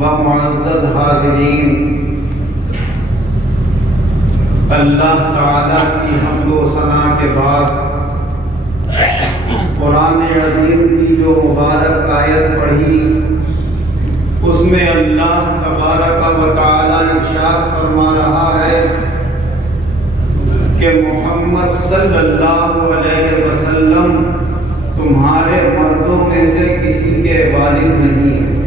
و معزز حاضرین، اللہ تعالیٰ کی حمد و ثنا کے بعد قرآن عظیم کی جو مبارک آیت پڑھی، اس میں اللہ تبارک و تعالیٰ ارشاد فرما رہا ہے کہ محمد صلی اللہ علیہ وسلم تمہارے مردوں میں سے کسی کے والد نہیں ہیں،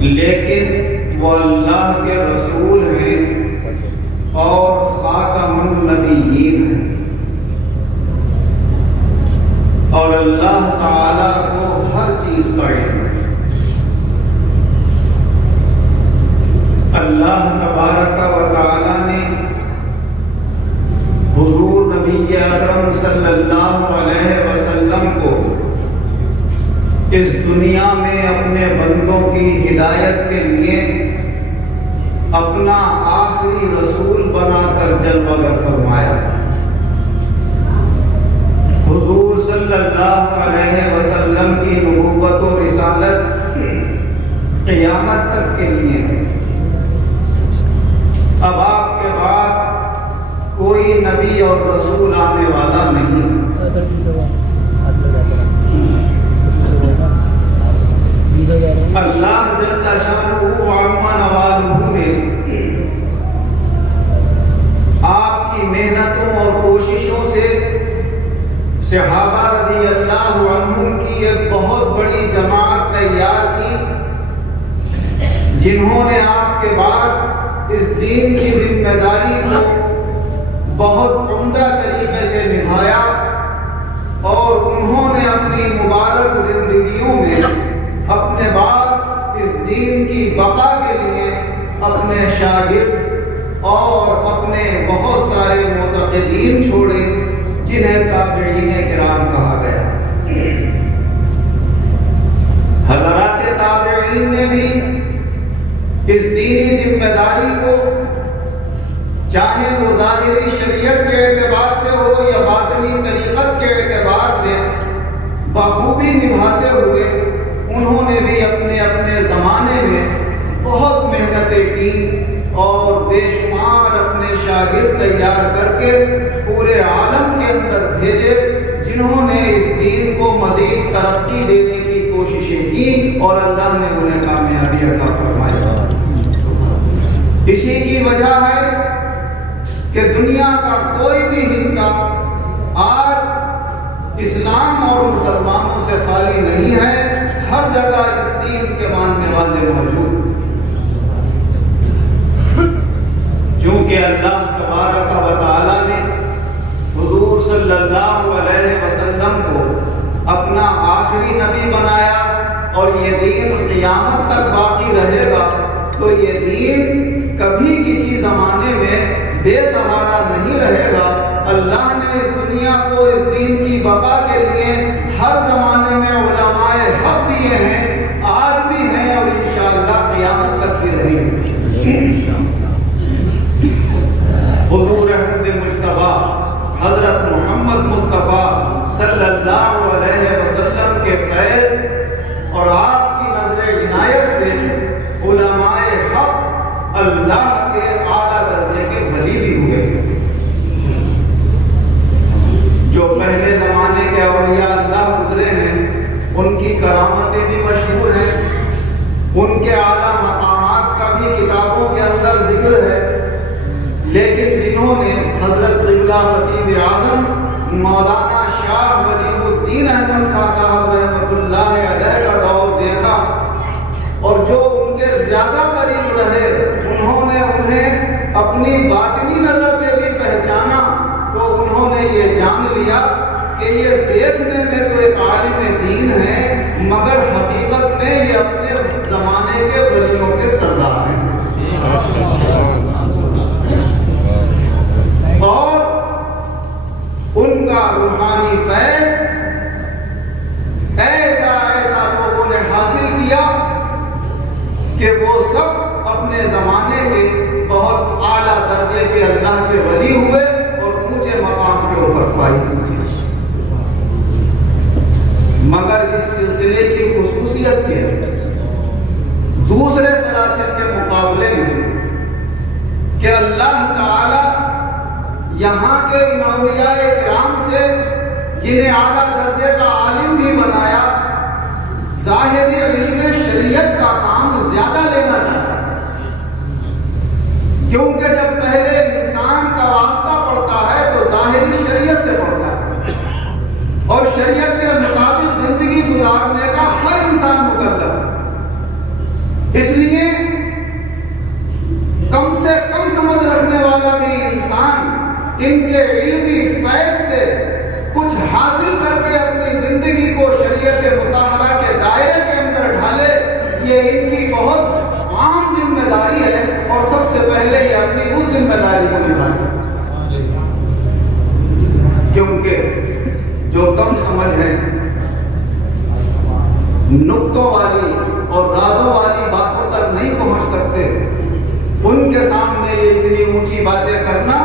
لیکن وہ اللہ کے رسول ہیں اور خاتم النبیین ہیں، اور اللہ تعالیٰ کو ہر چیز کا علم ہے۔ اللہ تبارک و تعالیٰ نے حضور نبی اکرم صلی اللہ علیہ وسلم کو اس دنیا میں اپنے بندوں کی ہدایت کے لیے اپنا آخری رسول بنا کر جلوہ گر فرمایا۔ حضور صلی اللہ علیہ وسلم کی نبوت و رسالت قیامت تک کے لیے ہے۔ اب آپ کے بعد کوئی نبی اور رسول آنے والا نہیں۔ اللہ جل شانہ وعظم نوالہ نے آپ کی محنتوں اور کوششوں سے صحابہ رضی اللہ عنہم کی ایک بہت بڑی جماعت تیار کی، جنہوں نے آپ کے بعد اس دین کی ذمہ داری کو بہت عمدہ طریقے سے نبھایا، اور انہوں نے اپنی مبارک زندگیوں میں اپنے بعد اس دین کی بقا کے لیے اپنے شاگرد اور اپنے بہت سارے معتقدین چھوڑے، جنہیں تابعین کرام کہا گیا۔ حضرات تابعین نے بھی اس دینی ذمہ داری کو، چاہے وہ ظاہری شریعت کے اعتبار سے ہو یا باطنی طریقت کے اعتبار سے، بخوبی نبھاتے ہوئے انہوں نے بھی اپنے اپنے زمانے میں بہت محنتیں کی اور بے شمار اپنے شاگرد تیار کر کے پورے عالم کے اندر بھیجے، جنہوں نے اس دین کو مزید ترقی دینے کی کوششیں کی اور اللہ نے انہیں کامیابی عطا فرمائی۔ اسی کی وجہ ہے کہ دنیا کا کوئی بھی حصہ آج اسلام اور مسلمانوں سے خالی نہیں ہے، ہر جگہ اس دین کے ماننے والے موجود ہیں۔ چونکہ اللہ تبارک و تعالیٰ نے حضور صلی اللہ علیہ وسلم کو اپنا آخری نبی بنایا اور یہ دین قیامت تک باقی رہے گا، تو یہ دین کبھی کسی زمانے میں بے سہارا نہیں رہے گا۔ اللہ نے اس دنیا کو اس دین کی بقا کے لیے ہر زمانے میں علماء حق دیے ہیں، آج بھی ہیں اور انشاءاللہ قیامت تک بھی رہیں گے۔ حضور احمد مجتبیٰ حضرت محمد مصطفیٰ صلی اللہ علیہ وسلم کے فیض اور آپ کی نظر عنایت سے علماء حق اللہ کے اعلیٰ درجے کے ولی بھی ہوئے۔ جو پہلے زمانے کے اولیاء اللہ گزرے ہیں، ان کی کرامتیں بھی مشہور ہیں، ان کے اعلیٰ مقامات کا بھی کتابوں کے اندر ذکر ہے، لیکن جنہوں نے حضرت قبلہ خطیب اعظم مولانا شاہ وجیہ الدین احمد خان صاحب رحمۃ اللہ علیہ کا دور دیکھا اور جو ان کے زیادہ قریب رہے، انہوں نے انہیں اپنی باطنی نظر سے بھی پہچانا، تو انہوں نے یہ جان لیا کہ یہ دیکھنے میں تو ایک عالم دین ہے، مگر حقیقت میں یہ اپنے زمانے کے ولیوں کے سردار ہیں۔ اور ان کا روحانی فیض ایسا لوگوں نے حاصل کیا کہ وہ سب اپنے زمانے کے بہت اعلیٰ درجے کے اللہ کے ولی ہوئے اور اونچے مقام کے اوپر فائز ہوئے۔ مگر اس سلسلے کی خصوصیت یہ ہے اولیاء کرام سے جنہیں اعلیٰ درجے کا عالم بھی بنایا، ظاہری علم شریعت کا کام زیادہ لینا چاہتا ہے، کیونکہ جب پہلے انسان کا واسطہ پڑتا ہے تو ظاہری شریعت سے پڑتا ہے، اور شریعت کے مطابق زندگی گزارنے کا ہر انسان مکلف ہے۔ اس لیے کم سے کم سمجھ رکھنے والا بھی انسان ان کے علمی فیض سے کچھ حاصل کر کے اپنی زندگی کو شریعت مطہرہ کے دائرے کے اندر ڈھالے، یہ ان کی بہت عام ذمہ داری ہے، اور سب سے پہلے یہ اپنی اس ذمہ داری کو نبھاتے ہیں، کیونکہ جو کم سمجھ ہے نقطوں والی اور رازوں والی باتوں تک نہیں پہنچ سکتے، ان کے سامنے یہ اتنی اونچی باتیں کرنا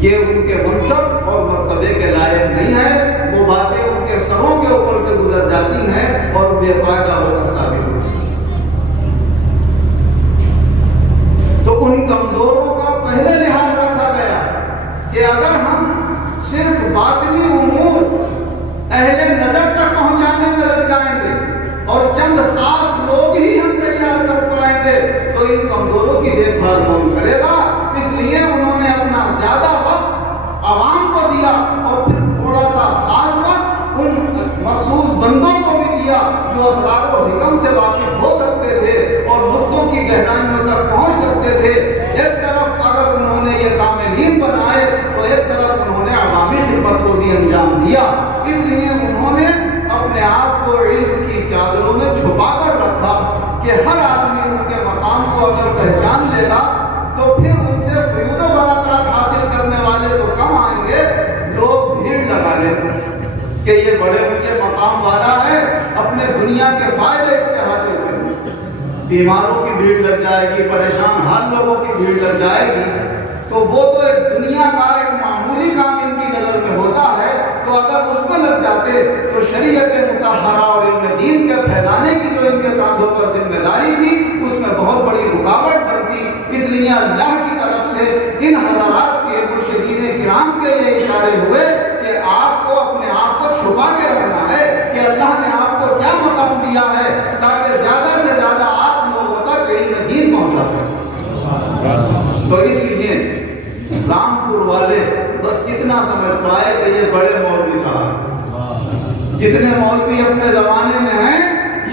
یہ ان کے منصب اور مرتبے کے لائق نہیں ہے۔ وہ باتیں ان کے سروں کے اوپر سے گزر جاتی ہیں اور بے فائدہ ہو کر ثابت ہوتی ہیں۔ تو ان کمزوروں کا پہلے لحاظ رکھا گیا کہ اگر ہم صرف باطنی امور اہل نظر تک پہنچانے میں لگ جائیں گے اور چند خاص لوگ ہی ہم تیار کر پائیں گے تو ان کمزوروں کی دیکھ بھال کون کرے گا؟ اس لیے انہوں نے اپنا زیادہ وقت عوام کو دیا اور پھر تھوڑا سا خاص وقت ان مخصوص بندوں کو بھی دیا جو اسرار و حکم سے واقف ہو سکتے تھے اور نقطوں کی گہرائیوں تک پہنچ سکتے تھے۔ ایک طرف اگر انہوں نے یہ کاملین بنائے تو ایک طرف انہوں نے عوامی خدمت کو بھی انجام دیا۔ اس لیے انہوں نے اپنے آپ کو علم کی چادروں میں چھپا کر رکھا کہ ہر آدمی ان کے مقام کو اگر پہچان لے گا تو پھر ان سے فیوز و برکات حاصل کرنے والے تو کم آئیں گے، لوگ بھیڑ لگا لیں گے کہ یہ بڑے اونچے مقام والا ہے، اپنے دنیا کے فائدے اس سے حاصل کریں گے۔ بیماروں کی بھیڑ لگ جائے گی، پریشان حال لوگوں کی بھیڑ لگ جائے گی، تو وہ تو ایک دنیا کا ایک معمولی کام ان کی نظر میں ہوتا ہے، تو اگر اس میں لگ جاتے تو شریعت مطہرہ اور علم دین کے پھیلانے کی جو ان کے کاندھوں پر ذمہ داری تھی اس میں بہت بڑی رکاوٹ بنتی۔ اس لیے اللہ کی طرف سے ان حضرات کے مرشدین کرام کے یہ اشارے ہوئے کہ آپ کو اپنے آپ کو چھپا کے رکھنا ہے کہ اللہ نے آپ کو کیا مقام دیا ہے تاکہ زیادہ سے زیادہ آپ لوگوں تک علم دین پہنچا سکیں۔ تو اس لیے رامپور والے بس اتنا سمجھ پائے کہ یہ بڑے مولوی صاحب، جتنے مولوی اپنے زمانے میں ہیں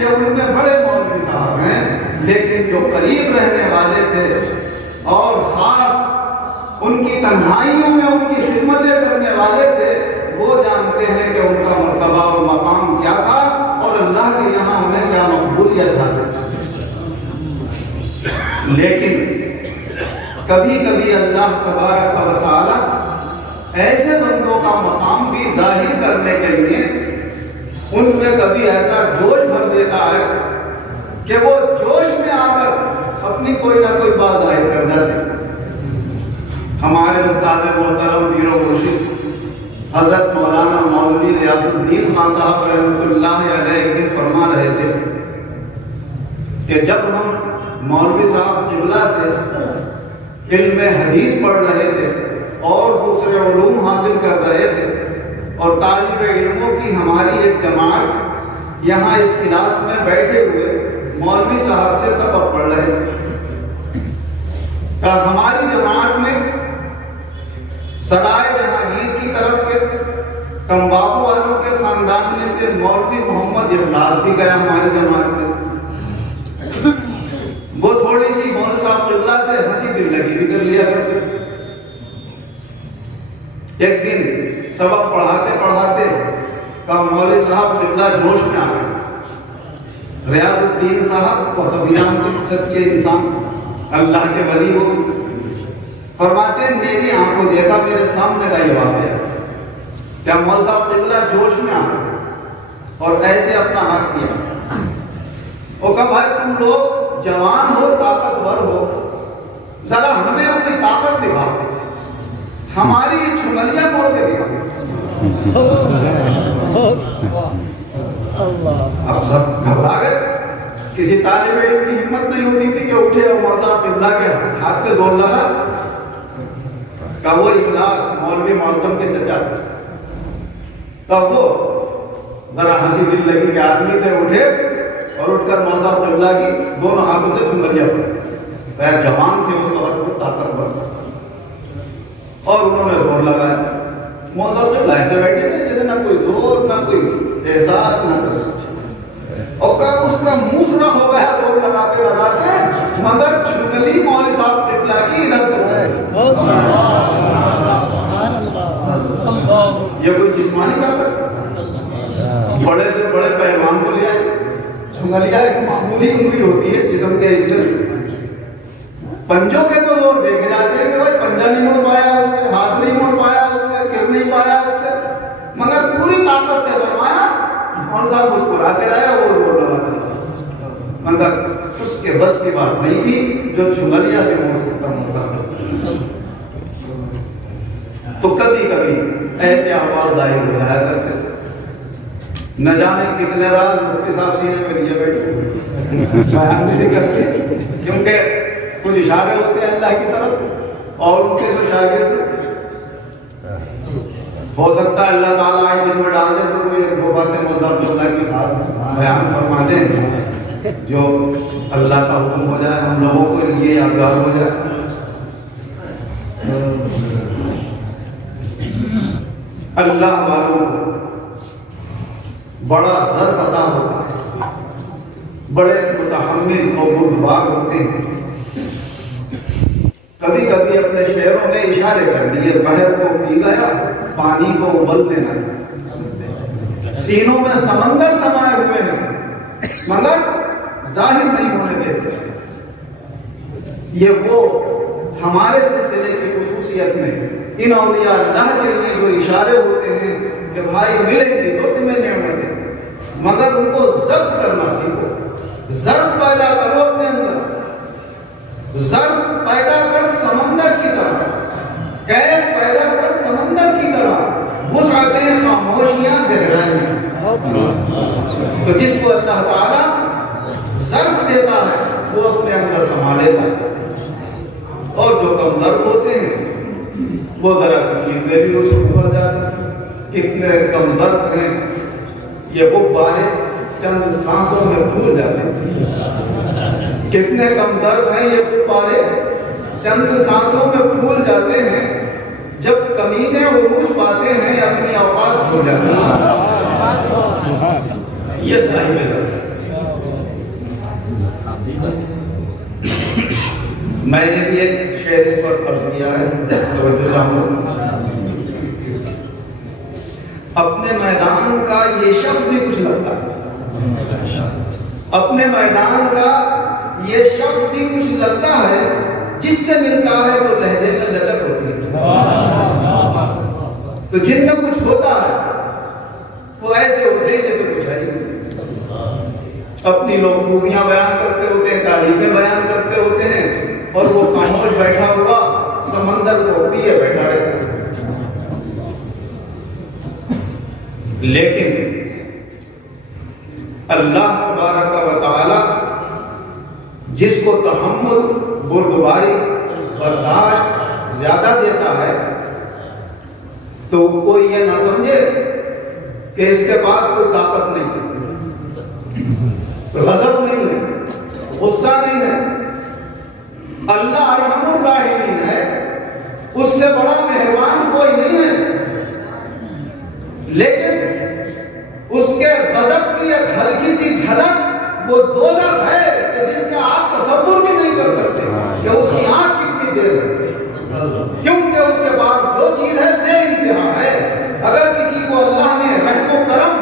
یہ ان میں بڑے مولوی صاحب ہیں، لیکن جو قریب رہنے والے تھے اور خاص ان کی تنہائیوں میں ان کی خدمتیں کرنے والے تھے وہ جانتے ہیں کہ ان کا مرتبہ اور مقام کیا تھا اور اللہ کے یہاں انہیں کیا مقبولیت حاصل تھی۔ لیکن کبھی کبھی اللہ تبارک و تعالی ایسے بندوں کا مقام بھی ظاہر کرنے کے لیے ان میں کبھی ایسا جوش بھر دیتا ہے کہ وہ جوش میں آ کر اپنی کوئی نہ کوئی بات ظاہر کر جاتے۔ ہمارے استاد محترم پیر و مرشد حضرت مولانا مولوی ریاض الدین خان صاحب رحمۃ اللہ علیہ ایک دن فرما رہے تھے کہ جب ہم مولوی صاحب قبلہ سے علم حدیث پڑھ رہے تھے اور دوسرے علوم حاصل کر رہے تھے اور طالب علموں کی ہماری ایک جماعت یہاں اس کلاس میں بیٹھے ہوئے مولوی صاحب سے سبق پڑھ رہے تھے، کہ ہماری جماعت میں سرائے جہانگیر کی طرف کے تمباکو والوں کے خاندان میں سے مولوی محمد اخلاص بھی گیا ہماری جماعت میں۔ وہ تھوڑی سی مولوی صاحب قبلہ سے ہنسی دل لگی بھی کر لیا کرتے۔ ایک دن سبق پڑھاتے پڑھاتے کا مولوی صاحب قبلہ جوش میں آ گئے۔ ریاض الدین صاحب کو سبیان کے سچے انسان، اللہ کے ولی وہ فرماتے ہیں میری آنکھوں دیکھا میرے سامنے کا یہ واقعہ کیا مول صاحب قبلہ جوش میں آ گئے اور ایسے اپنا ہاتھ کیا، وہ کہا بھائی تم لوگ جوان ہو طاقتور ہو، ذرا ہمیں اپنی طاقت دکھاؤ، ہماری چھملیاں موڑ کے دکھاؤ۔ اب سب گھبرا گئے، کسی طالب علم کی ہمت نہیں ہوتی تھی کہ اٹھے اور مول صاحب قبلہ کے ہاتھ پہ زور لگا، کا وہ اخلاص مولوی معظم کے چچا، تب وہ ذرا ہنسی دل لگی کہ آدمی تھے، اٹھے اور اٹھ کر موضوع قبلہ کی دونوں ہاتھوں سے چنگلیا پڑے، جوان تھے اس وقت وہ طاقتور، اور انہوں نے زور لگایا۔ موضوع قبلہ ایسے بیٹھے ہوئے جیسے نہ کوئی زور نہ کوئی احساس نہ کچھ، اور کہا اس کا منہ سنا ہو گیا زور لگاتے لگاتے، مگر چنگلی مولوی صاحب قبلہ کی ادھر سے یہ کوئی جسمانی طاقت، بڑے سے بڑے پہلوان کو لے آئے، چنگلیا ایک معمولی انگلی ہوتی ہے جسم کے حصے، پنجوں کے تو زور دیکھے جاتے ہیں کہ بھائی پنجا نہیں مڑ پایا اس سے، ہاتھ نہیں مڑ پایا اس سے، گر نہیں پایا اس سے، مگر پوری طاقت سے فرمایا، کون سا مسکراتے رہے وہ زور لگاتے رہے، مگر اس کے بس کی بات نہیں تھی جو چنگلیا کے منہ سے ختم۔ تو کبھی کبھی ایسے آواز ظاہر ہو جایا کرتے تھے، نہ جانے کتنے راز مفتی صاحب سینے میں لیے بیٹھے بیان نہیں کرتے، کیونکہ کچھ اشارے ہوتے ہیں اللہ کی طرف سے، اور ان کے جو شاگرد ہو سکتا ہے اللہ تعالیٰ آج دل میں ڈال دے تو کوئی وہ باتیں مولانا عبداللہ کی خاص بیان فرما دیں جو اللہ کا حکم ہو جائے، ہم لوگوں کو یہ یادگار ہو جائے۔ اللہ والوں کو بڑا ظرف عطا ہوتا ہے، بڑے متحمل اور بردبار ہوتے ہیں۔ کبھی کبھی اپنے شعروں میں اشارے کر دیے، بحر کو پی گیا پانی کو ابلنے نہ دیا، سینوں میں سمندر سمائے ہوئے ہیں مگر ظاہر نہیں ہونے دیتے۔ یہ وہ ہمارے سلسلے کی خصوصیت میں ان اولیاء اللہ کے لیے جو اشارے ہوتے ہیں کہ بھائی ملیں گی تو تمہیں نعمتیں، مگر ان کو ضبط کرنا سیکھو، ظرف پیدا کرو اپنے اندر، ظرف پیدا کر سمندر کی طرح، کیف پیدا کر سمندر کی طرح، وسعتیں خاموشیاں گہرائیاں۔ تو جس کو اللہ تعالیٰ ظرف دیتا ہے وہ اپنے اندر سما لیتا ہے، اور جو کم ظرف ہوتے ہیں وہ ذرا سی چیز میں بھی اس کو ابھر جاتے ہیں۔ کتنے کم ظرف ہیں، یہ غبارے چند سانسوں میں پھول جاتے ہیں، کتنے کم ظرف ہیں یہ غبارے چند سانسوں میں پھول جاتے ہیں، جب کمینے عروج پاتے ہیں اپنی اوقات بھول جاتے ہیں۔ یہ صاحب ہے۔ میں نے بھی ایک شعر اس پر قرض کیا ہے، توجہ چاہوں، اپنے میدان کا یہ شخص بھی کچھ لگتا ہے، اپنے میدان کا یہ شخص بھی کچھ لگتا ہے، جس سے ملتا ہے تو لہجے میں لچک ہوتی ہے۔ تو جن میں کچھ ہوتا ہے وہ ایسے ہوتے ہیں جیسے کچھ ہے، اپنی لوگ خوبیاں بیان کرتے ہوتے ہیں، تعریفیں بیان کرتے ہوتے ہیں، اور وہ خاموش بیٹھا ہوا سمندر کو پیے بیٹھا رہتا ہے۔ لیکن اللہ تبارک و تعالی جس کو تحمل، بردباری، برداشت زیادہ دیتا ہے تو کوئی یہ نہ سمجھے کہ اس کے پاس کوئی طاقت نہیں ہے، غضب نہیں ہے، غصہ نہیں ہے۔ اللہ ارحم الراحمین ہے، اس سے بڑا مہربان کوئی نہیں ہے، لیکن اس کے غضب کی ایک ہلکی سی جھلک وہ دوزخ ہے کہ جس کا آپ تصور بھی نہیں کر سکتے کہ اس کی آنچ کتنی تیز ہے، کیونکہ اس کے پاس جو چیز ہے بے انتہا ہے۔ اگر کسی کو اللہ نے رحم و کرم،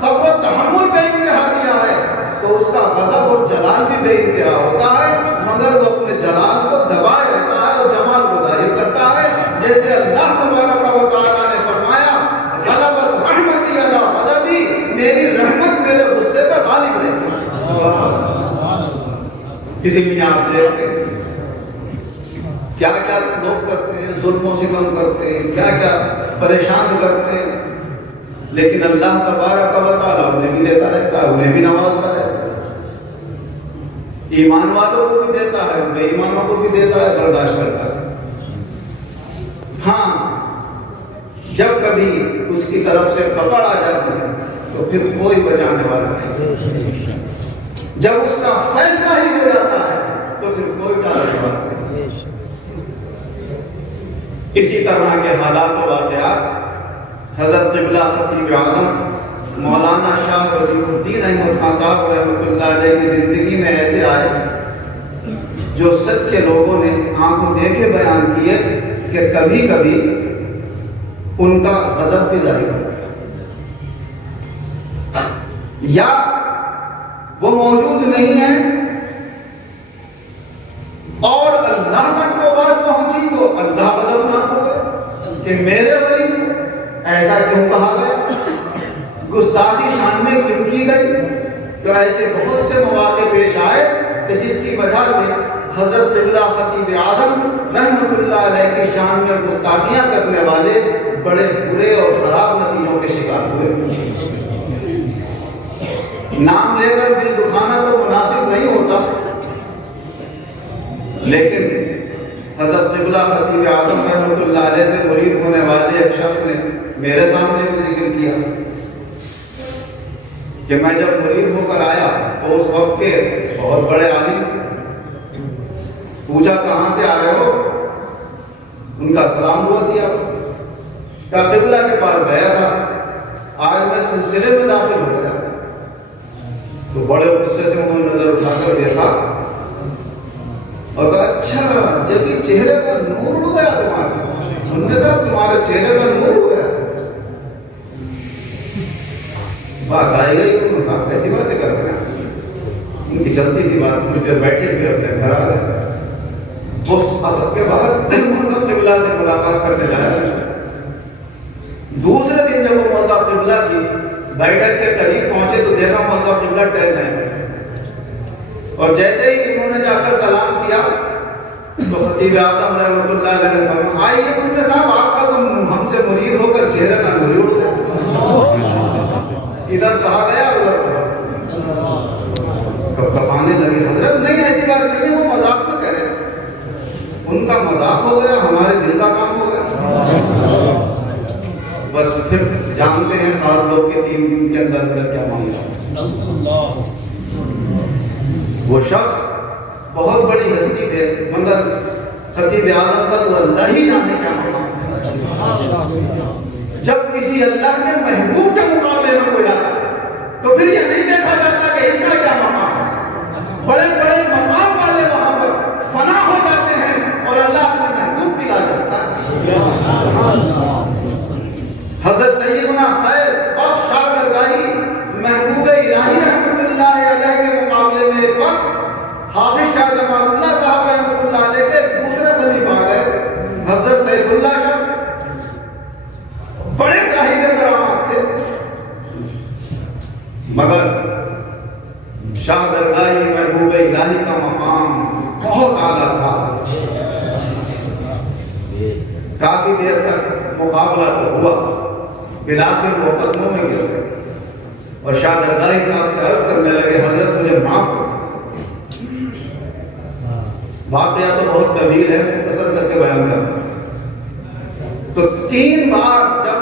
صبر و تحمل بے انتہا دیا ہے تو اس کا غضب اور جلال بھی بے انتہا ہوتا ہے، مگر وہ اپنے جلال کو دبائے رہتا ہے اور جمال کو ظاہر کرتا ہے، جیسے اللہ تبارک و تعالیٰ نے فرمایا غلبت رحمتی علی غضبی، میری رحمت میرے غصے پہ غالب رہتی ہے۔ سبحان اللہ۔ اسی لیے آپ دیکھتے ہیں کیا کیا لوگ کرتے ہیں، ظلم و ستم کرتے ہیں، کیا کیا پریشان کرتے ہیں، لیکن اللہ تبارک و تعالیٰ انہیں بھی دیتا رہتا ہے، انہیں بھی نوازتا رہتا ہے، ایمان والوں کو بھی دیتا ہے، بے ایمانوں کو بھی دیتا ہے، برداشت کرتا ہے۔ ہاں جب کبھی اس کی طرف سے پکڑ آ جاتی ہے تو پھر کوئی بچانے والا نہیں، جب اس کا فیصلہ ہی ہو جاتا ہے تو پھر کوئی ٹالنے والا نہیں۔ اسی طرح کے حالات و واقعات حضرت قبلہ خطیب اعظم مولانا شاہ وجیہ الدین احمد خان صاحب رحمۃ اللہ علیہ کی زندگی میں ایسے آئے جو سچے لوگوں نے آنکھوں دیکھے بیان کیے کہ کبھی کبھی ان کا غضب بھی ظاہر ہو گیا، یا وہ موجود نہیں ہے اور اللہ تک وہ بات پہنچی تو اللہ غضبناک ہو گئے کہ میرے ولی ایسا کیوں کہا گیا، گستاخی شان میں کیوں کی گئی۔ تو ایسے بہت سے مواقع پیش آئے کہ جس کی وجہ سے حضرت قبلہ خطیب اعظم رحمۃ اللہ علیہ کی شان میں گستاخیاں کرنے والے بڑے برے اور خراب نتیجوں کے شکار ہوئے۔ نام لے کر دل دکھانا تو مناسب نہیں ہوتا، لیکن حضرت قبلہ خطیب اعظم رحمۃ اللہ علیہ سے مرید ہونے والے ایک شخص نے میرے سامنے بھی ذکر کیا کہ میں جب مرید ہو کر آیا تو اس وقت کے بہت بڑے عالم تھے، پوچھا کہاں سے آ رہے ہو، ان کا سلام ہوا کیا، کہا قبلہ کے پاس گیا تھا، آج میں سلسلے میں داخل ہو گیا۔ تو بڑے غصے سے انہوں نے نظر اٹھا کر دیکھا اور کہا اچھا جب یہ چہرے پر نور اڑ گیا تمہارے، ان کے ساتھ تمہارے چہرے پر نور اڑ گیا، بات آئے گئی کہ تم صاحب کیسی باتیں کر رہے ہیں۔ ان کی چلتی تھی بات، کچھ دیر بیٹھے پھر اپنے گھر آ گئے۔ اس عصر کے بعد مولانا قبلہ سے ملاقات کرنے لگا۔ دوسرے دن جب وہ مولانا قبلہ کی بیٹھک کے قریب پہنچے تو دیکھا مولانا قبلہ ٹہل رہے ہیں، اور جیسے ہی انہوں نے جا کر سلام کیا تو خطیب اعظم رحمۃ اللہ علیہ نے فرمایا آئیے مفتی صاحب، آپ کا تو ہم سے مرید ہو کر چہرے کا نور اڑ گیا، ادھر کہا گیا ادھر کپانے لگے۔ حضرت نہیں ایسی بات نہیں ہے، وہ مذاق میں کہہ رہے تھے، ان کا مذاق ہو گیا، ہمارے دل کا کام ہو گیا۔ بس پھر جانتے ہیں خاص لوگ کے 3 دن کے اندر کیا معاملہ۔ وہ شخص بہت بڑی ہستی تھے، مگر خطیب اعظم کا تو اللہ ہی جانے کیا مقام تھا۔ جب کسی اللہ کے محبوب کے مقابلے میں کوئی آتا تو پھر یہ نہیں دیکھا جاتا کہ اس کا کیا مقام ہے۔ بڑے بڑے مقام والے وہاں پر فنا ہو جاتے ہیں اور اللہ اپنے محبوب کی لا جاتا ہے۔ حضرت سیدنا خیر بخش شاہ درگاہی محبوب الہی رحمۃ اللہ علیہ کے مقابلے میں ایک وقت حافظ شاہ جمال اللہ صاحب رحمۃ اللہ علیہ کے دوسرے خلیفہ آ گئے، حضرت سیف اللہ شاہ، بڑے صاحب کرامات تھے، مگر شاہ درگاہی محبوب الہی کا مقام بہت اعلیٰ تھا۔ کافی دیر تک مقابلہ تو ہوا، بلاخر وہ قدموں میں گر گئے اور شاہ درگاہی صاحب سے عرض کرنے لگے حضرت مجھے معاف کرو۔ واقعہ تو بہت طویل ہے، مختصر کر کے بیان کروں تو 3 بار جب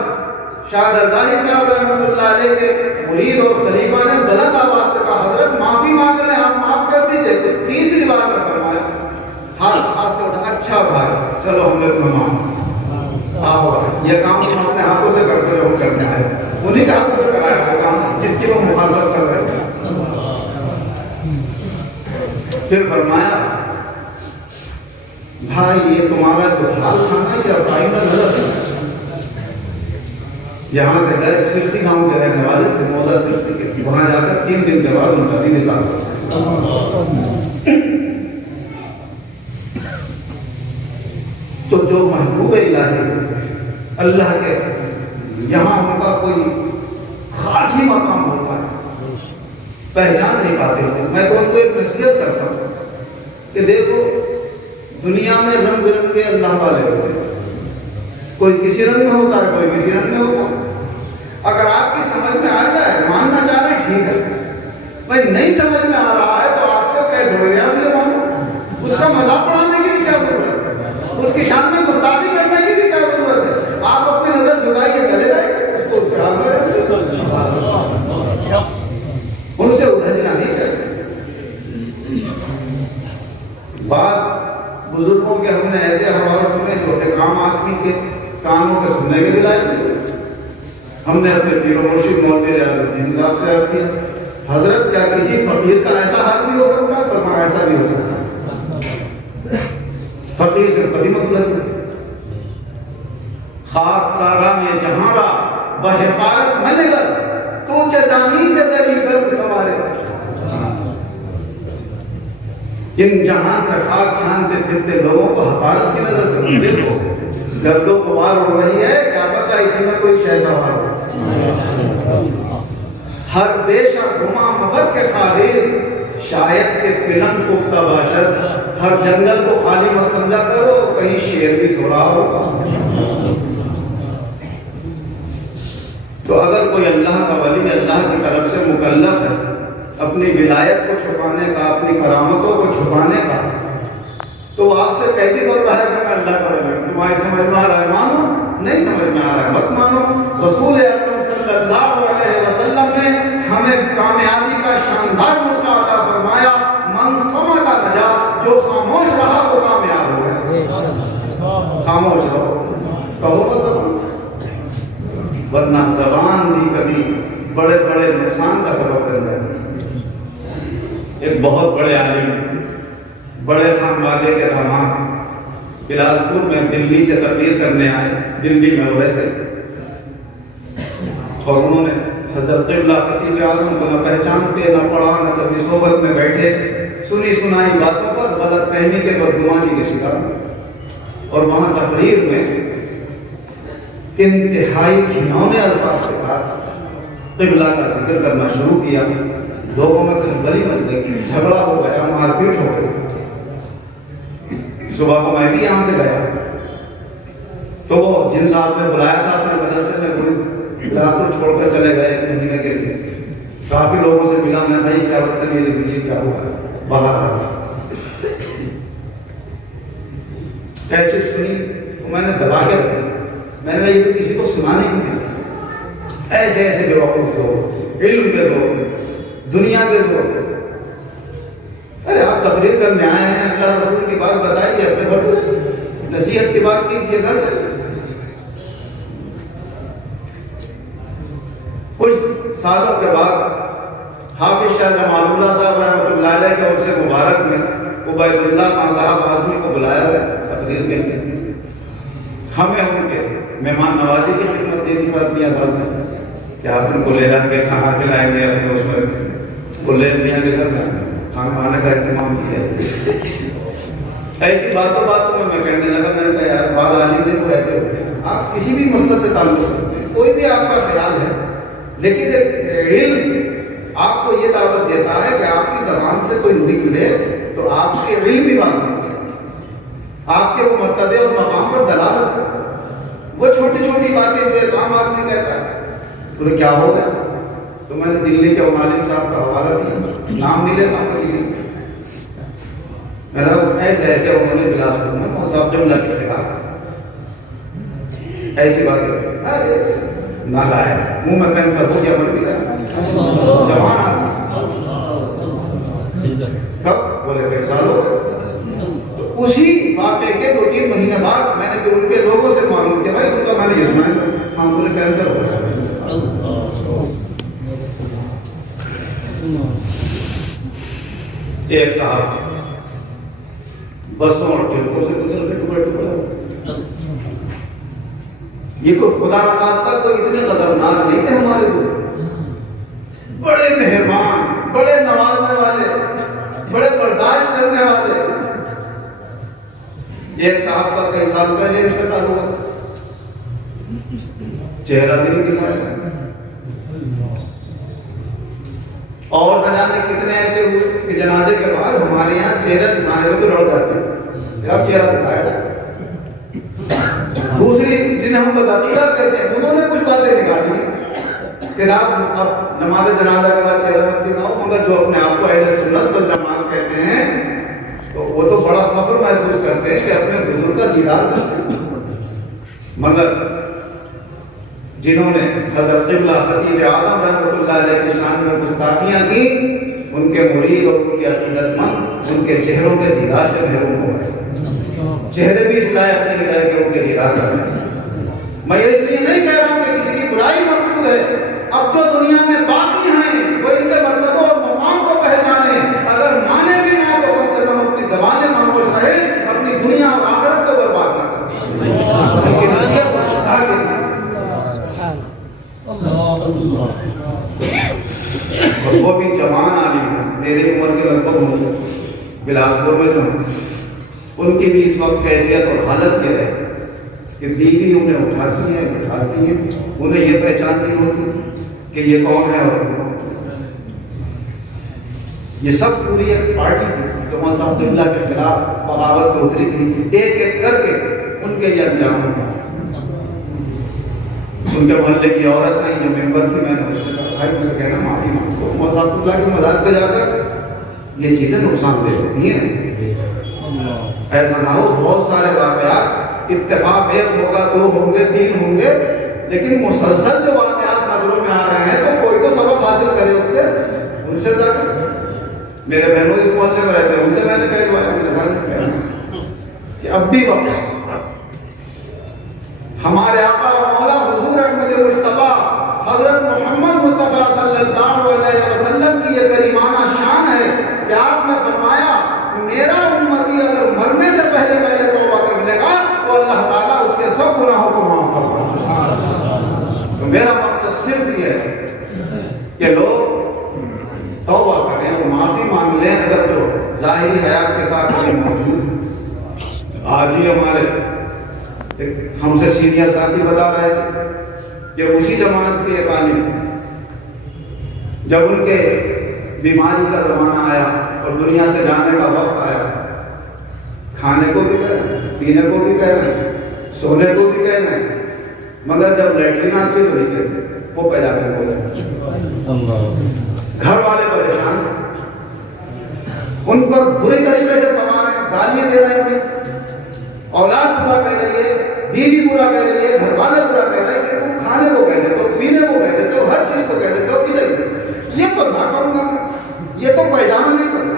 شاہ درگاہی صاحب رحمۃ اللہ علیہ کے مرید اور خلیفہ نے بلند آواز سے کہا حضرت معافی مانگ رہے ہیں، آپ معاف کر دیجئے، تو تیسری بار میں فرمایا ہاتھ سے اٹھا اچھا بھائی چلو ہم نے تمہیں معاف، یہ کام تم اپنے ہاتھوں سے کرتے رہو، کرنے آئے انہی کے ہاتھوں سے کرایا وہ کام جس کی وہ مخالفت کر رہے تھے۔ پھر فرمایا بھائی یہ تمہارا جو حال تھا نا یہ آئندہ غلط ہے۔ یہاں سے گئے، سرسی گاؤں کے رہنے والے تھے، مولا سرسی کے، وہاں جا کر 3 دن کے بعد ان کا بھی وصال ہوا۔ تو جو محبوب الہی اللہ کے یہاں ان کا کوئی خاص ہی مقام ہوتا ہے، پہچان نہیں پاتے ہیں۔ میں تو ان کو ایک نصیحت کرتا ہوں کہ دیکھو دنیا میں رنگ برنگے اللہ والے ہوتے ہیں، کوئی کسی رنگ میں ہوتا ہے، کوئی کسی رنگ میں ہوتا ہے۔ اگر آپ کی سمجھ میں آ رہا ہے ماننا چاہ رہے ٹھیک ہے، بھائی نہیں سمجھ میں آ رہا ہے تو آپ سے کہہ جڑ گیا آپ یہ مانو، اس کا مذاق اڑانے کی بھی کیا ضرورت ہے، اس کی شان میں گستاخی کرنے کی بھی کیا ضرورت ہے۔ ان سے الجھنا نہیں چاہیے. بعض بزرگوں کے ہم نے ایسے حوالے سنے جو ایک عام آدمی کے کانوں کے سننے کے بھی لائق نہیں. ہم نے اپنے پیر و مرشد مولوی ریاض الدین صاحب سے عرض کیا حضرت کیا کسی فقیر کا ایسا حال بھی ہو سکتا ہے؟ فرمایا ایسا بھی ہو سکتا ہے. فقیر سے کبھی مت الجھنا. خاک سارا میں جہاں را بحقارت من گر تو چدانی کے دری گرد سوارے. ان جہان میں خاک چھانتے پھرتے لوگوں کو حقارت کی نظر سے دیکھو. گرد و غبار اڑ رہی ہے، کیا پتہ اسی میں کوئی شے سوار ہو. ہر بیشہ گما مبر کے خارج شاید کہ پلنگ خفتہ باشد. ہر جنگل کو خالی مت سمجھا کرو، کہیں شیر بھی سو رہا ہوگا. تو اگر کوئی اللہ کا ولی اللہ کی طرف سے مکلف ہے اپنی ولایت کو چھپانے کا، اپنی کرامتوں کو چھپانے کا، تو وہ آپ سے کہہ بھی کر رہا ہے کہ میں اللہ کا ولی ہوں. تمہاری سمجھ میں آ رہا ہے مانو، نہیں سمجھ میں آ رہا ہے مت مانو. رسول اکرم صلی اللہ علیہ وسلم نے ہمیں کامیابی کا شاندار نسخہ عطا فرمایا. من صمت نجا، جو خاموش رہا وہ کامیاب ہوا ہے. خاموش رہو، کہو مت زبان سے، ورنہ زبان بھی کبھی بڑے بڑے نقصان کا سبب بن جاتی ہے. ایک بہت بڑے عالم، بڑے خان وادے کے داماد بلاسپور میں دلی سے تقریر کرنے آئے. دلی میں ہو رہے تھے اور انہوں نے حضرت قبلہ خطیب اعظم کو نہ پہچانتے، نہ پڑھا، نہ کبھی صحبت میں بیٹھے، سنی سنائی باتوں پر غلط فہمی کے بدگمانی کے شکار. اور وہاں تقریر میں انتہائی گھنونے الفاظ کے ساتھ قبلہ کا ذکر کرنا شروع کیا. لوگوں میں کھلبلی مچ گئی، جھگڑا ہو گیا، مار پیٹ ہو گئی. صبح کو میں بھی یہاں سے گیا تو وہ جن صاحب نے بلایا تھا اپنے مدرسے میں، کوئی بلاسپور چھوڑ کر چلے گئے. ایک مہینے کے لیے کافی لوگوں سے ملا. میں بھائی کیا بدتمیزی ہوئی، کیا ہوا؟ باہر آ گیا. کیسے سنی تو میں نے دبا کے رکھی. میں نے کہا یہ تو کسی کو سنانے کی نہیں. ایسے ایسے بیوقوف لوگ، علم کے لوگ، دنیا کے لوگ. ارے آپ تقریر کرنے آئے ہیں، اللہ رسول کی بات بتائیے، اپنے گھر پہ نصیحت کی بات کیجیے. گھر کچھ سالوں کے بعد حافظ شاہ جمال اللہ صاحب رحمۃ اللہ علیہ کے عرص مبارک میں عبید اللہ خان صاحب اعظمی کو بلایا گیا تقریر کے لیے. ہمیں ان کے مہمان نوازی کی خدمت دی تھی فاطمیہ صاحب نے کہ آپ ان کو لے جا کے کھانا کھلائیں گے. اپنے اس میں وہ لے لیا کے گھر میں کھانے کا اہتمام کیا. ایسی باتوں میں کہنے لگا، میں نے کہا یار بعض عالم دیکھو ایسے ہوتے ہیں. آپ کسی بھی مسئلہ سے تعلق رکھتے ہیں، کوئی بھی آپ کا خیال ہے، لیکن علم آپ کو یہ دعوت دیتا ہے کہ آپ کی زبان سے کوئی نکلے تو آپ کے علمی بات نہیں چاہیے، آپ کے وہ مرتبے اور مقام پر دلالت کرے. وہ چھوٹی چھوٹی باتیں جو ایک عام آدمی کہتا ہے تو کیا ہو گیا. تو میں نے دلی کے عالم صاحب کا حوالہ دیا، نام نہیں لیتا میں کسی کو. ایسے ایسے انہوں نے بلاسپور میں بہت صاحب جملہ کے خلاف ایسی باتیں ارے نہ لایا، منہ میں کینسر ہو گیا، مر بھی گیا. جوان آدمی کب بولے کئی سال ہو گئے. تو اسی واقعے کے 2-3 مہینے بعد میں نے پھر ان کے لوگوں سے معلوم کیا بھائی ان کا میں نے یہ سنا ہے. ہاں بولے کینسر ہو گیا. ایک صاحب بسوں اور ٹرکوں سے کچل کے ٹکڑے ٹکڑے. یہ کوئی خدا نخواستہ کوئی اتنے غضبناک نہیں تھے ہمارے بزرگ، بڑے مہربان، بڑے نوازنے والے، بڑے برداشت کرنے والے. ایک صاحب کا کئی سال پہلے انتقال ہوا تھا، چہرہ بھی نہیں دکھایا. اور نہ جانے کتنے ایسے ہوئے کہ جنازے کے بعد ہمارے یہاں چہرہ دکھانے میں تو ڈر جاتے ہیں، اب چہرہ دکھایا جائے. دوسری جنہیں ہم بدعقیدہ کہتے ہیں انہوں نے کچھ باتیں نکالی کہ صاحب اب نماز جنازہ کے بعد چہرہ مت دکھاؤ. مگر جو اپنے آپ کو اہل سنت والجماعت کہتے ہیں تو وہ تو بڑا فخر محسوس کرتے ہیں کہ اپنے بزرگ کا دیدار کرتے ہیں. مگر جنہوں نے حضرت قبلہ خطیب اعظم رحمۃ اللہ علیہ کی شان میں گستاخیاں کی، ان کے مرید اور ان کے عقیدت مند ان کے چہروں کے دیدار سے محروم ہو گئے۔ چہرے بھی اس لائق نہیں رہے کہ ان کے دیدار کرنے۔ میں اس لیے نہیں کہہ رہا ہوں کہ کسی کی برائی مقصود ہے، اب جو دنیا میں باقی ہیں وہ ان کے مرتبہ اور مقام کو پہچانے، اگر مانے بھی نہ تو کم سے کم اپنی زبانیں خاموش رہے، اپنی دنیا اور آخرت کو برباد نہ کریں۔ ان کی نصیحت اور شفا کے لیے اور وہ بھی جوان عالم ہیں، میری عمر کے لگ بھگ ہوں گے، بلاسپور میں جو ہیں، ان کی بھی اس وقت کیفیت اور حالت یہ ہے کہ بیوی انہیں اٹھاتی ہے، بٹھاتی ہے، انہیں یہ پہچان نہیں ہوتی کہ یہ کون ہے اور یہ سب پوری ایک پارٹی تھی جو مولانا صاحب قبلہ کے خلاف بغاوت پہ اتری تھی، ایک ایک کر کے ان کے یہ انجام ہوا۔ ان کے محلے کی عورت نہیں جو ممبر تھی، میں نے ان سے کہا بھائی ان سے کہنا معافی مانگو، مولانا صاحب قبلہ کے مزار پہ جا کر یہ چیزیں نقصان دہ ہوتی ہیں، ایسا نہ ہو۔ بہت سارے واقعات اتفاق ایک ہوگا، دو ہوں گے، تین ہوں گے، لیکن مسلسل جو واقعات نظروں میں آ رہے ہیں تو کوئی تو سبق حاصل کرے اس سے، ان سے جا کر۔ میرے بہنوں اس محلے میں رہتے ہیں، ان سے میں نے کہلوایا، میرے بھائی نے کہا کہ اب بھی وقت ہمارے آقا و مولا حضور احمد مجتبیٰ حضرت محمد مصطفیٰ صلی اللہ علیہ وسلم کی یہ کریمانہ شان ہے کہ آپ نے فرمایا میرا امتی اگر مرنے سے پہلے توبہ کر لے گا تو اللہ تعالیٰ اس کے سب گناہوں کو معاف فرمائے۔ تو میرا مقصد صرف یہ ہے کہ لوگ توبہ کریں اور معافی مانگ لیں، اگر جو ظاہری حیات کے ساتھ نہیں موجود۔ آج ہی ہمارے ہم سے سینئر ساتھی بتا رہے تھے کہ اسی جماعت کے ایک عالم جب ان کے بیماری کا زمانہ آیا اور دنیا سے جانے کا وقت آیا، کھانے کو بھی کہہ رہے ہیں، پینے کو بھی کہہ رہے ہیں، سونے کو بھی کہہ رہے ہیں، مگر جب لیٹرین آتی ہے تو نہیں کہتے، وہ پیدا ہو جائے۔ گھر والے پریشان، ان پر بری طریقے سے سوار ہیں، گالیاں دے رہے ہیں، اولاد برا کہہ رہی ہے، بیوی برا کہہ رہی ہے، گھر والے برا کہہ رہے ہیں کہ تم کھانے کو کہہ دیتے ہو، پینے کو کہہ دیتے ہو، ہر چیز کو کہہ دیتے ہو، اسے یہ تو نہ کروں گا، یہ تو پیجامہ نہیں کروں،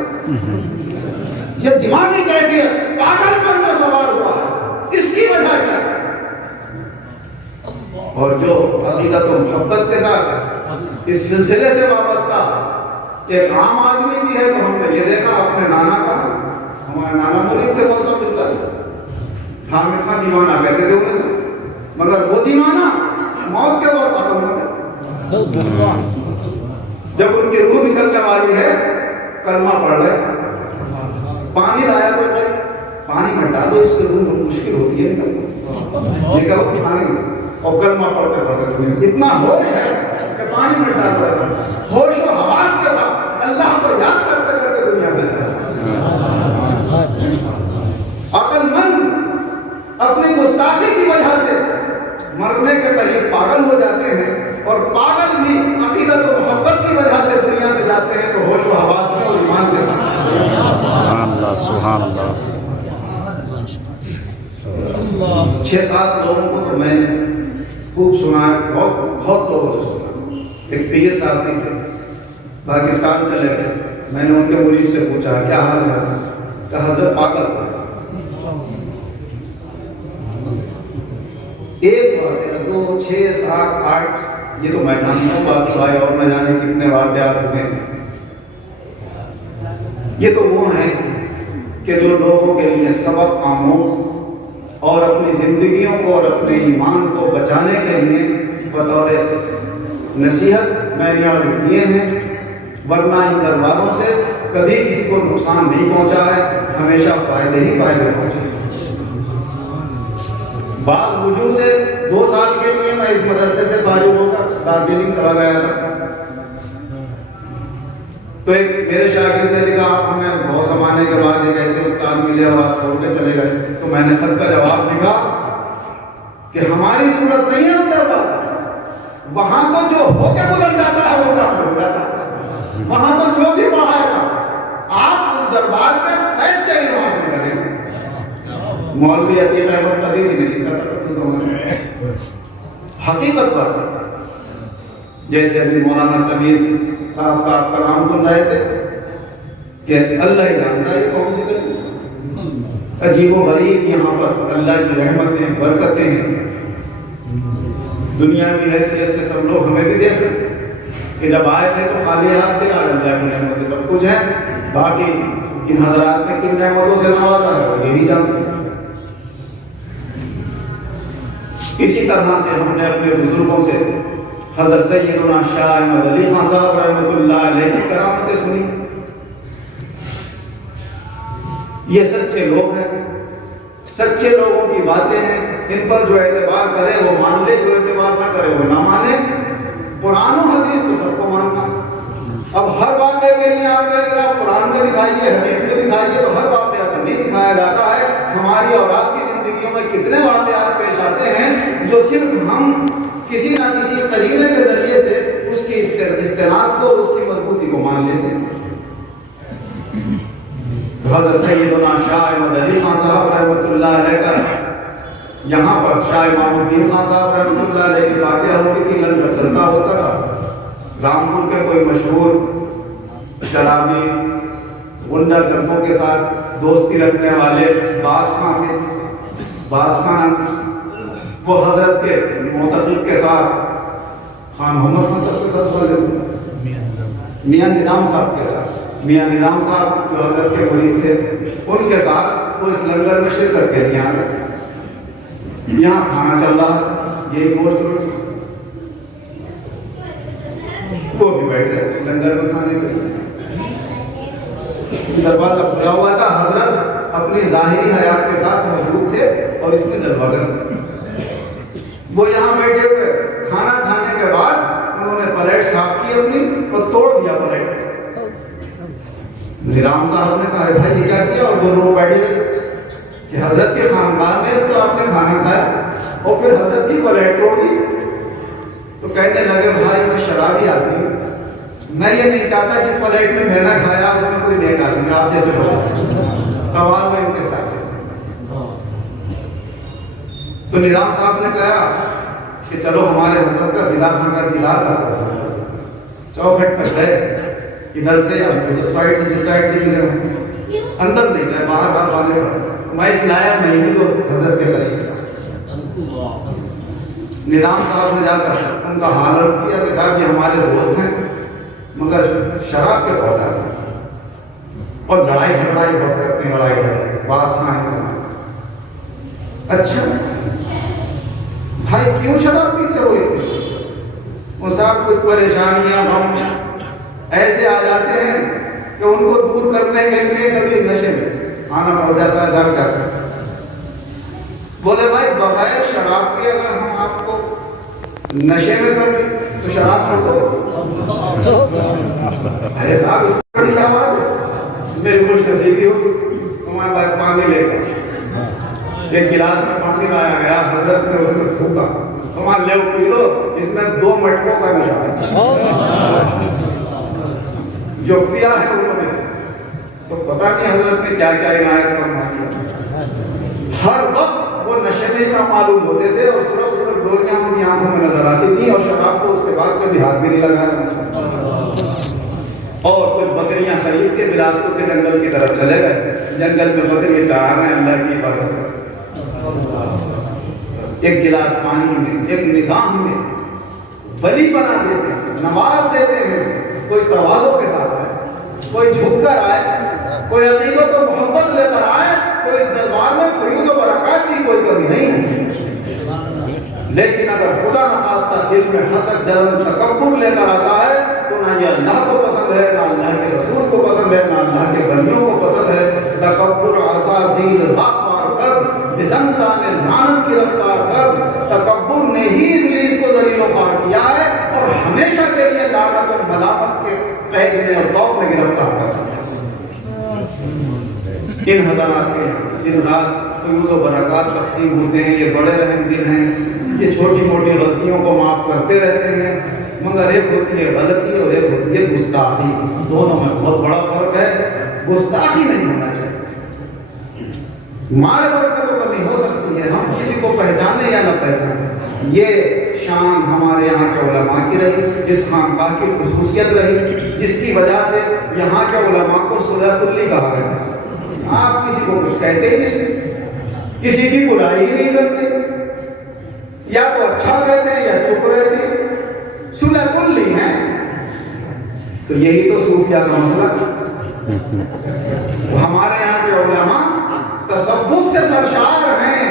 یہ دماغی کیفیت پاگل پر جو سوار ہوا ہے، اس کی وجہ کیا ہے؟ اور جو عقیدت و محبت کے ساتھ اس سلسلے سے وابستہ ایک عام آدمی بھی ہے، تو ہم نے یہ دیکھا اپنے نانا کا، ہمارے نانا مرید تھے مولانا صاحب قبلہ سے، حامد خان دیوانہ کہتے تھے انہیں سے، مگر وہ دیوانہ موت کے وقت ختم ہو گیا۔ جب ان کی روح نکلنے والی ہے، کلمہ پڑھ رہے، پانی لایا کوئی بھائی، پانی میں ڈالو، اس سے روح مشکل ہوتی ہے نکلنا، یہ کہو کہ پانی اور کلمہ پڑھتے پڑھتے اتنا ہوش ہے کہ پانی میں ڈال رہا ہے، ہوش و حواس کے ساتھ اللہ کو یاد کرتے کرتے دنیا سے جائے۔ عقل مند اپنی گستاخی کی وجہ سے مرنے کے قریب پاگل ہو جاتے ہیں، اور پاگل بھی عقیدت و محبت کی وجہ سے دنیا سے جاتے ہیں تو ہوش و حواس میں اور ایمان کے ساتھ۔ سبحان اللہ، سبحان اللہ۔ 6-7 لوگوں کو تو میں نے خوب سنا ہے، بہت لوگوں سے سنا۔ ایک پیر صاحب بھی تھے، پاکستان چلے گئے، میں نے ان کے مرید سے پوچھا کیا حال ہے، کہ حضرت پاگل ہے۔ ایک بات ہے، 2 6 7 8 یہ تو میں جانتا ہوں، باقی بھائی اور نہ جانے کتنے واقعات ہوئے ہیں۔ یہ تو وہ ہیں کہ جو لوگوں کے لیے سبق آموز اور اپنی زندگیوں کو اور اپنے ایمان کو بچانے کے لیے بطور نصیحت میں نے اور دیے ہیں، ورنہ ان درباروں سے کبھی کسی کو نقصان نہیں پہنچا ہے، ہمیشہ فائدے ہی فائدے پہنچے۔ بعض وجوہ سے 2 سال کے لیے میں اس مدرسے سے فارغ ہو کر دارجلنگ چلا گیا تھا، تو ایک میرے شاگرد نے لکھا آپ ہمیں بہت زمانے کے بعد ایک ایسے استاد ملے اور آپ چھوڑ کے چلے گئے، تو میں نے خط کا جواب لکھا کہ ہماری ضرورت نہیں ہے اس دربار، وہاں تو جو ہو کے گزر جاتا ہے وہ کام ہو جاتا ہے، وہاں تو جو بھی پڑھائے گا آپ اس دربار کے فیض سے علم حاصل کریں گے۔ مولوی عتیق احمد قدیری نے لکھا تھا تو زمانے میں حقیقت بات ہے. جیسے ابھی مولانا تمیز صاحب کا آپ کلام سن رہے تھے کہ اللہ ہی جانتا ہے یہ کون سی گلی. عجیب و غریب یہاں پر اللہ کی رحمتیں برکتیں ہیں. دنیا کی حیثیت سے سب لوگ ہمیں بھی دیکھ رہے ہیں کہ جب آئے تھے تو خالی ہاتھ تھے. آج اللہ کی رحمتیں سب کچھ ہے. باقی کن حضرات نے کن رحمتوں سے نوازا ہے وہ یہی جانتے ہیں. اسی طرح سے ہم نے اپنے بزرگوں سے حضرت سیدنا شاہ احمد علی خان صاحب رحمۃ اللہ علیہ کی کرامتیں سنی. یہ سچے لوگ ہیں, سچے لوگوں کی باتیں ہیں. ان پر جو اعتبار کرے وہ مان لے, جو اعتبار نہ کرے وہ نہ مانے. قرآن و حدیث تو سب کو ماننا. اب ہر واقعے کے لیے آپ کہیں کہ آپ قرآن میں دکھائیے, حدیث میں دکھائیے, تو ہر واقعہ تو نہیں دکھایا جاتا ہے. ہماری اولاد کی زندگیوں میں کتنے واقعات پیش آتے ہیں جو صرف ہم کسی نہ کسی قرینے کے ذریعے سے اس کی استناد کو, اس کی مضبوطی کو مان لیتے ہیں. حضرت سیدنا شاہ احمد علی خان صاحب رحمۃ اللہ علیہ کا یہاں پر شاہ امام الدین خان صاحب رحمۃ اللہ علیہ کی فاتحہ ہوتی تھی, لنگر چلتا ہوتا تھا. رامپور کے کوئی مشہور شرابی غنڈہ گردوں کے ساتھ دوستی رکھنے والے باز خان تھے. باز خان وہ حضرت کے معتقد کے ساتھ, خان محمد خان صاحب کے ساتھ والے میاں نظام صاحب کے ساتھ, میاں نظام صاحب جو حضرت کے مرید تھے ان کے ساتھ وہ اس لنگر میں شرکت کے لیے آ گئے. یہاں کھانا چل رہا تھا, یہی گوشت روٹی, وہ بھی بیٹھے لنگر میں کھانے کے لیے. دروازہ کھلا ہوا تھا. حضرت اپنی ظاہری حیات کے ساتھ موجود تھے اور اس میں جلوہ گر تھے. وہ یہاں بیٹھے ہوئے کھانا کھانے کے بعد انہوں نے پلیٹ صاف کی اپنی اور توڑ دیا پلیٹ. نظام صاحب نے کہا بھائی یہ کیا کیا؟ اور جو لوگ بیٹھے ہوئے تھے کہ حضرت کے خاندان میں تو آپ نے کھانا کھایا اور پھر حضرت کی پلیٹ توڑ دی. تو کہنے لگے بھائی میں شرابی آدمی ہوں, میں یہ نہیں چاہتا جس پلیٹ میں میں نے کھایا اس میں کوئی نیک آدمی آپ جیسے ہو. تواضع ان کے ساتھ. تو نظام صاحب نے کہا کہ چلو ہمارے حضرت کا دیدار خان کا دیدار کرا. چوکھٹ تک گئے, ادھر سے اس سائڈ سے جس سائڈ سے بھی گئے, اندر نہیں گئے, باہر باہر والے پڑے. میں اس لائق نہیں ہوں جو حضرت کے قریب. نظام صاحب نے جا کر ان کا حال عرض کیا کہ صاحب یہ ہمارے دوست ہیں مگر شراب کے بہت آتے ہیں اور لڑائی جھگڑائی بہت کرتے ہیں. لڑائی جھگڑائی باس کھائیں. اچھا بھائی کیوں شراب پیتے ہوئے تھے؟ وہ صاحب کچھ پریشانیاں ہم ایسے آ جاتے ہیں کہ ان کو دور کرنے کے لیے کبھی نشے میں آنا پڑ جاتا ہے. صاحب کیا کریں؟ بولے بھائی بغیر شراب کے اگر ہم آپ کو نشے میں کر دیں تو شراب چھوڑ دو. ارے صاحب اس سے بڑی بات ہے, میری خوش نصیبی ہو تمہارے بھائی پانی لے کر ایک گلاس میں پانی لایا گیا, حضرت نے اس میں پھونکا, تمہارا لے پی لو, اس میں 2 مٹکوں کا نشہ ہے. جو پیا ہے انہوں نے تو پتہ نہیں حضرت نے کیا کیا عنایت فرما دیا. ہر وقت وہ نشے میں ہی معلوم ہوتے تھے اور صرف ڈوریاں ان کی آنکھوں میں نظر آتی تھی اور شراب کو اس کے بعد کبھی ہاتھ بھی نہیں لگایا. اور کچھ بکریاں خرید کے بلاسپور کے جنگل کی طرف چلے گئے. جنگل میں بکریاں چرانا ہے اللہ کی عبادت ہے. ایک گلاس پانی میں, ایک نگاہ میں ولی بنا دیتے ہیں, نواز دیتے ہیں. کوئی تواضع کے ساتھ آئے, کوئی جھک کر آئے, کوئی عقیدت و محبت لے کر آئے تو اس دربار میں فیوض و برکات کی کوئی کمی نہیں ہے. لیکن اگر خدا نخواستہ دل میں حسد, جلن, تکبر لے کر آتا ہے تو نہ یہ اللہ کو پسند ہے, نہ اللہ کے رسول کو پسند ہے, نہ اللہ کے بندیوں کو پسند ہے. تکبر عصاصیل راہ مار کر, بزنگان لعنت کی رفتار کر, تکبر نے ہی ابلیس کو ذلیل و خوار کیا ہے اور ہمیشہ کے لیے لعنت اور ملامت کے قید میں اور طوق میں گرفتار کر دیا. ان حضرات کے دن رات فیوض و برکات تقسیم ہوتے ہیں. یہ بڑے رحم دل ہیں, یہ چھوٹی موٹی غلطیوں کو معاف کرتے رہتے ہیں, مگر ایک ہوتی ہے غلطی اور ایک ہوتی ہے گستاخی. دونوں میں بہت بڑا فرق ہے. گستاخی نہیں ہونا چاہیے. معرفت میں تو کمی ہو سکتی ہے, ہم کسی کو پہچانے یا نہ پہچانے. یہ شان ہمارے یہاں کے علماء کی رہی، اس خانقاہ کی خصوصیت رہی، جس کی وجہ سے یہاں کے علماء کو صلح کلی کہا گیا۔ آپ کسی کو کچھ کہتے ہی نہیں، کسی کی برائی ہی نہیں کرتے، یا تو اچھا کہتے ہیں یا چپ رہتے ہیں، صلح کلی ہے۔ تو یہی تو صوفیہ کا مسئلہ ہے۔ ہمارے یہاں کے علماء تصوف سے سرشار ہیں،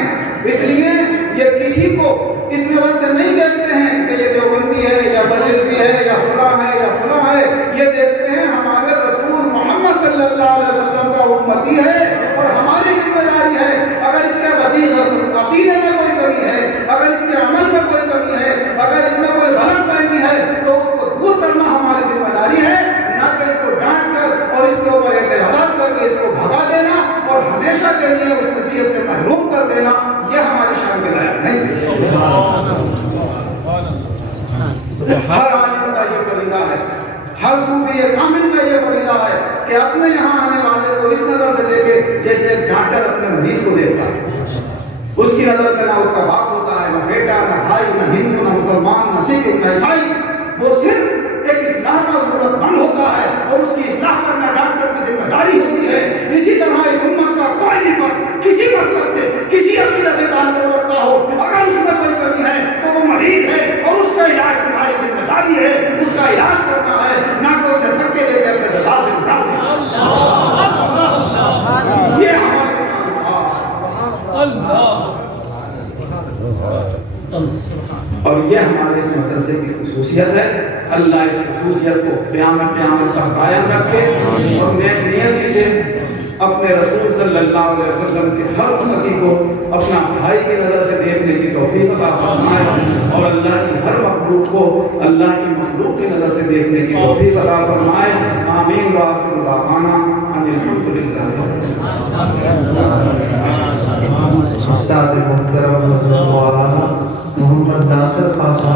اس لیے یہ کسی کو اس نظر سے نہیں دیکھتے ہیں کہ یہ دیوبندی ہے یا بریلوی ہے یا فلاں ہے یا فلاں ہے، یہ دیکھتے ہیں ہمارے رسول محمد صلی اللہ علیہ وسلم کا امتی ہے اور ہماری ذمہ داری ہے۔ اگر اس کے عقیدے میں کوئی کمی ہے، اگر اس کے عمل میں کوئی کمی ہے، اگر اس میں کوئی غلط فہمی ہے تو اس کو دور کرنا ہماری ذمہ داری ہے، نہ کہ اس کو ڈانٹ کر اور اس کے اوپر اعتراضات کر کے اس کو بھگا دینا اور ہمیشہ کے لیے اس نصیحت سے محروم کر دینا، یہ ہماری شان کے لائق نہیں ہے۔ ہر عالم کا یہ فریضہ ہے، ہر صوفی کامل کا یہ فریضہ ہے کہ اپنے یہاں آنے والے کو اس نظر سے دیکھے جیسے ایک ڈاکٹر اپنے مریض کو دیکھتا ہے۔ اس کی نظر میں نہ اس کا باپ ہوتا ہے، نہ بیٹا، نہ بھائی، نہ ہندو، نہ مسلمان، نہ سکھ، نہ عیسائی، وہ صرف ایک اصلاح کا ضرورت مند ہوتا ہے اور اس کی اصلاح کرنا ڈاکٹر کی ذمہ داری ہوتی ہے۔ اسی طرح اس امت کا کوئی بھی فرد کسی مسلک سے، کسی عقیدے سے تعلق رکھتا ہو، اگر اس میں کوئی کمی ہے تو وہ مریض ہے اور اس کا علاج تمہاری ذمہ داری ہے، اس کا علاج کرنا ہے، نہ کہ اسے دھکے دے کے اپنے دربار سے نکال دینا۔ یہ ہمارے اور یہ ہمارے اس مدرسے کی خصوصیت ہے۔ اللہ اس خصوصیت کو قیامت تک قائم رکھے اور نیک نیتی سے اپنے رسول صلی اللہ علیہ وسلم کے ہر امتی کو اپنا بھائی کی نظر سے دیکھنے کی توفیق عطا فرمائے اور اللہ کی ہر مخلوق کو اللہ کی مخلوق کی نظر سے دیکھنے کی توفیق عطا فرمائے۔ آمین وآخر دعوانا ان الحمدللہ۔ استاد محترم